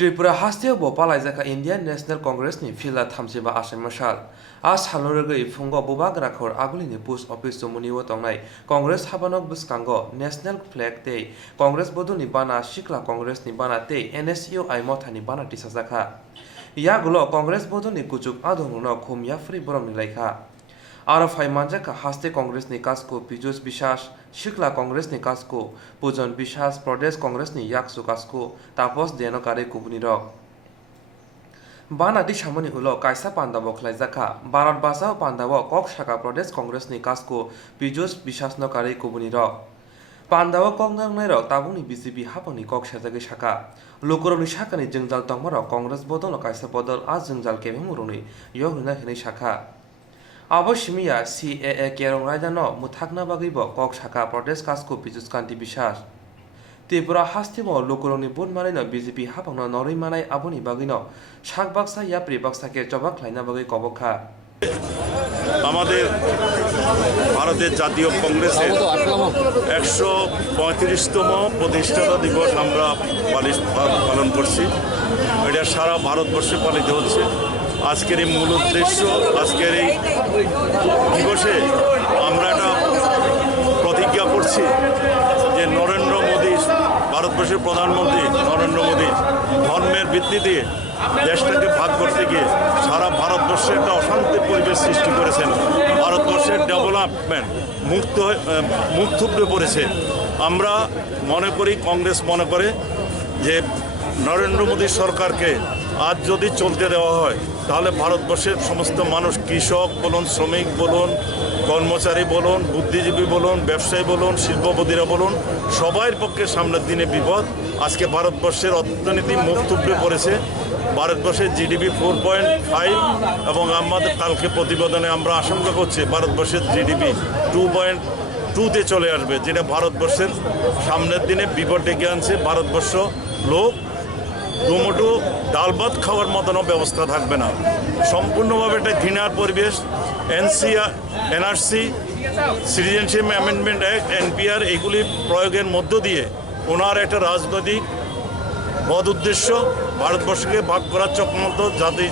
त्रिपुरा हास्तियाव बपालायजाखा Indian national कंग्रेसनि फिल्डा थामजिबा आसाम साल आ सालरगै फुंगो बुबाग राखर आगुलिनि पोस्ट अफिस जमुनिव तंनाय कांग्रेस हाबानक बसकांगो नेशनेल फ्लैग ते कांग्रेस बदुनि बाना सिक्ला कांग्रेसनि बाना ते एनएसयू आइमथानि बाना टिसाजाखा यागुलो कांग्रेस बदुनि कुचुक आदोंनो खुमिया फ्री बरमनि लायखा आरो फाइमानजाखा हास्ते कांग्रेसनि कासको पीयूष विश्वास सिक्ला कांग्रेसनि कासको पूजन विश्वास प्रदेश कांग्रेसनि याकसु कासको तापस देनकारे कुबुनि रक बाना दिशामनि उलो कायसा पान्दाव खलायजाखा भारत बासाव पान्दाव कक शाखा प्रदेश कांग्रेसनि कासको पीयूष विश्वास नकारे कुबुनि रक पान्दाव कंगनांनाय रक ताबुनि बीजेपी हापनि कक सेजागे शाखा लोकरनि शाखानि जंजाल तंमर कांग्रेस बदल कायसा बदल आ जंजाल केबेमुरुनि यगना हिनै शाखा अवश्यमिया CAA केरं रायदानो मुथाकना बागैब कक शाखा प्रदेश कासको पीयूष कांति विश्वास त्रिपुरा हास्तिब लोकरनि बुन मानायनो बीजेपी हापांनो नरै मानाय आबुनि बागैनो शाक बाक्सा याप्रि बाक्साके जबाक लायना बागै कबखा আমাদের ভারতের জাতীয় কংগ্রেসের 135তম প্রতিষ্ঠাতা দিবস আমরা পালন করছি। এটা সারা ভারতবর্ষে পালিত হচ্ছে। আজকের এই মূল উদ্দেশ্য, আজকের এই দিবসে আমরা একটা প্রতিজ্ঞা করছি যে নরেন্দ্র মোদী, ভারতবর্ষের প্রধানমন্ত্রী নরেন্দ্র মোদী ধর্মের ভিত্তিতে দেশটাকে ভাগ করতে গিয়ে সারা ভারতবর্ষে একটা অশান্তির পরিবেশ সৃষ্টি করেছেন। ভারতবর্ষের ডেভেলপমেন্ট মুখ থুবড়ে পড়েছে। আমরা মনে করি, কংগ্রেস মনে করে যে নরেন্দ্র মোদী সরকারকে আজ যদি চলতে দেওয়া হয় তাহলে ভারতবর্ষের সমস্ত মানুষ, কৃষক বলুন, শ্রমিক বলুন, কর্মচারী বলুন, বুদ্ধিজীবী বলুন, ব্যবসায়ী বলুন, শিল্পপতিরা বলুন, সবার পক্ষে সামনের দিনে বিপদ। আজকে ভারতবর্ষের অর্থনীতি মুখ থুবড়ে পড়েছে। ভারতবর্ষের GDP 4.5 এবং আমাদের কালকে প্রতিবেদনে আমরা আশঙ্কা করছি ভারতবর্ষের GDP 2.2-তে চলে আসবে, যেটা ভারতবর্ষের সামনের দিনে বিপদ ডেকে আনছে। ভারতবর্ষ লোক দুমুঠো ডাল ভাত খাওয়ার মতনও ব্যবস্থা থাকবে না। সম্পূর্ণভাবে একটা ঘৃণার পরিবেশ। NRC, citizenship amendment act, NPR এগুলি প্রয়োগের মধ্য দিয়ে ওনার একটা রাজনৈতিক বদ উদ্দেশ্য, ভারতবর্ষকে ভাগ করার চক্রান্ত, জাতি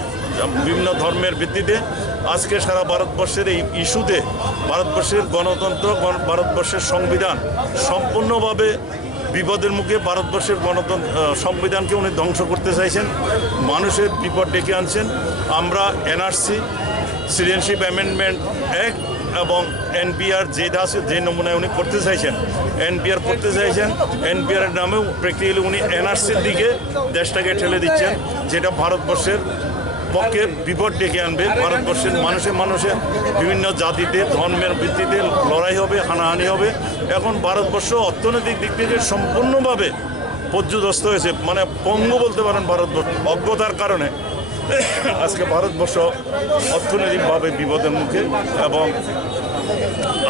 বিভিন্ন ধর্মের ভিত্তিতে আজকে সারা ভারতবর্ষের এই ইস্যুতে ভারতবর্ষের গণতন্ত্র, ভারতবর্ষের সংবিধান সম্পূর্ণভাবে বিপদের মুখে। ভারতবর্ষের সংবিধানকে উনি ধ্বংস করতে চাইছেন, মানুষের বিপদ ডেকে আনছেন। আমরা NRC, সিটিজেনশিপ অ্যামেন্ডমেন্ট অ্যাক্ট এবং NPR যেটা আছে, যে নমুনায় উনি করতে চাইছেন, NPR করতে চাইছেন, NPR এর নামেও প্র্যাকটিক্যালি উনি NRCর দিকে দেশটাকে ঠেলে দিচ্ছেন, যেটা ভারতবর্ষের পক্ষে বিপদ ডেকে আনবে। ভারতবর্ষের মানুষে বিভিন্ন জাতিতে, ধর্মের ভিত্তিতে লড়াই হবে, হানাহানি হবে। এখন ভারতবর্ষ অর্থনৈতিক দিক থেকে সম্পূর্ণভাবে পর্যদস্ত হয়েছে, মানে পঙ্গু বলতে পারেন ভারতবর্ষ। অজ্ঞতার কারণে আজকে ভারতবর্ষ অর্থনৈতিকভাবে বিপদের মুখে। এবং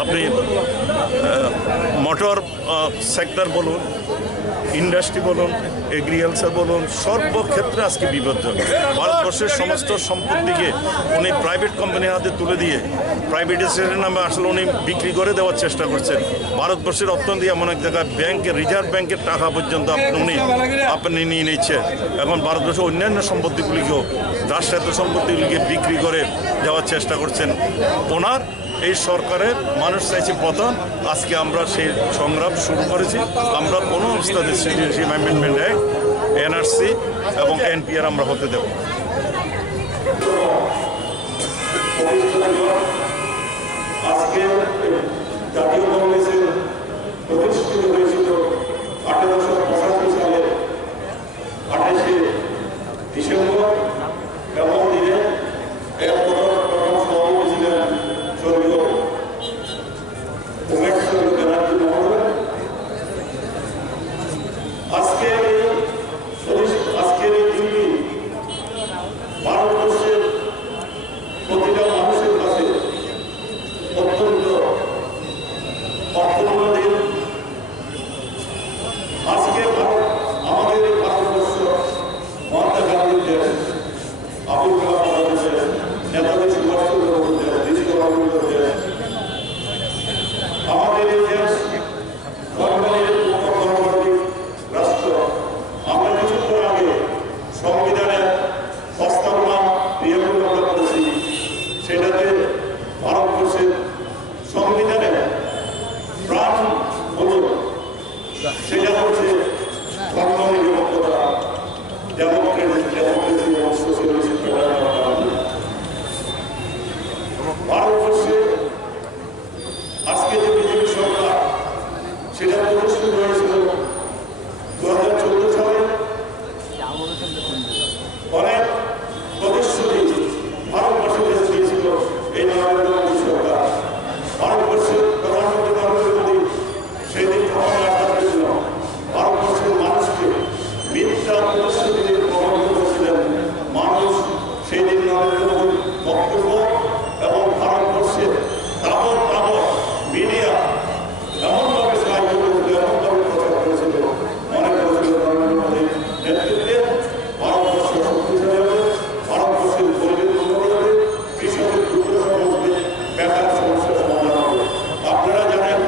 আপনি মোটর সেক্টর বলুন, ইন্ডাস্ট্রি বলুন, এগ্রিকালচার বলুন, সর্বক্ষেত্রে আজকে বিপজ্জনক। ভারতবর্ষের সমস্ত সম্পত্তিকে উনি প্রাইভেট কোম্পানির হাতে তুলে দিয়ে প্রাইভেটাইজেশনের নামে আসলে উনি বিক্রি করে দেওয়ার চেষ্টা করছেন। ভারতবর্ষের অর্থনীতি এমন এক জায়গায় ব্যাংকের, রিজার্ভ ব্যাংকের টাকা পর্যন্ত আপনি নিয়ে নিচ্ছে। এখন ভারতবর্ষের অন্যান্য সম্পত্তিগুলিকেও, রাষ্ট্রায়ত্ত সম্পত্তিগুলিকে বিক্রি করে দেওয়ার চেষ্টা করছেন। ওনার এই সরকারের মানুষ চাইছে পতন। আজকে আমরা সেই সংগ্রাম শুরু করেছি। আমরা কোনো অবস্থাতে সিটিজেনশিপ অ্যামেন্ডমেন্ট অ্যাক্ট, NRC এবং NPR আমরা হতে দেব। আজকে জাতীয় কংগ্রেসের প্রতিষ্ঠিত হয়েছিল 1885 সালে 28শে ডিসেম্বর। এমন দিনে এর প্রথম সভাপতি ছিলেন স্বর্গীয় উমেশ্বর ব্যানার্জি মহোদয়। আজকের এই দিনটি ভারতবর্ষের প্রতিটা মানুষের কাছে অত্যন্ত অর্থপূর্ণ দিন। আজকে আমাদের ভারতবর্ষ মহাত্মা গান্ধীর দেশ। অনেক প্রতিশ্রুতি ভারতবর্ষকে দিয়েছিল এই নরেন্দ্র মোদী সরকার। ভারতবর্ষের প্রধানমন্ত্রী নরেন্দ্র মোদী সেদিন ক্ষমতায় আসার জন্য ভারতবর্ষের মানুষকে মিথ্যা প্রতিশ্রুতি দিয়ে প্রভাবিত করেছিলেন। মানুষ সেদিন নরেন্দ্র মোদীর বক্তব্য এবং ভারতবর্ষের তাবৎ মিডিয়া এমনভাবে সাহায্য করেছিল, এমনভাবে প্রচার করেছিল, মনে করেছিল নরেন্দ্র মোদীর নেতৃত্বে ভারতবর্ষ শক্তিশালী হবে, ভারতবর্ষের গরিবের উন্নতি হবে, কৃষকের দুর্দশা হবে, বেকার সমস্যার সমাধান হবে। আপনারা জানেন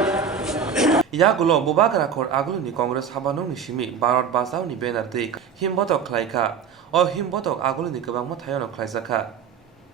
Yagulo bubak rakor aguluni Congress habanung ni shimi Bharat Basau ni benar dik himbotok klaika o himbotok aguluni kebang mo thayon klaisaka